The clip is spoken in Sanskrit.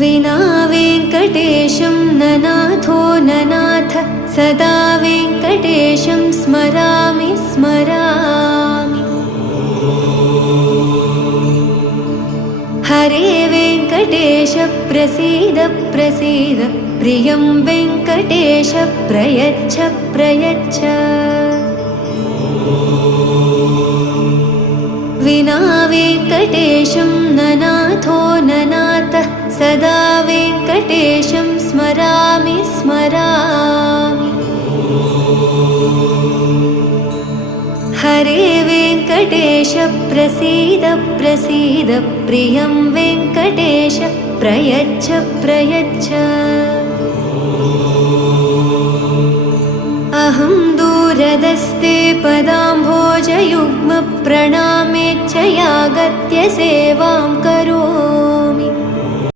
विना वेङ्कटेशं ननाथो ननाथ सदा वेङ्कटेशं स्मरामि स्मरामि। हरे वेङ्कटेश प्रसीद प्रसीद प्रियं वेङ्कटेश प्रयच्छ प्रयच्छ। विना वेङ्कटेशं ननाथो ननाथ सदा वेङ्कटेशं स्मरामि स्मरामि। हरे वेङ्कटेश प्रसीद प्रसीद प्रियं वेङ्कटेश प्रयच्छ प्रयच्छ। अहं दूरदस्ते पदाम्भोजयुग्म प्रणामेच्छयागत्य सेवां करोमि।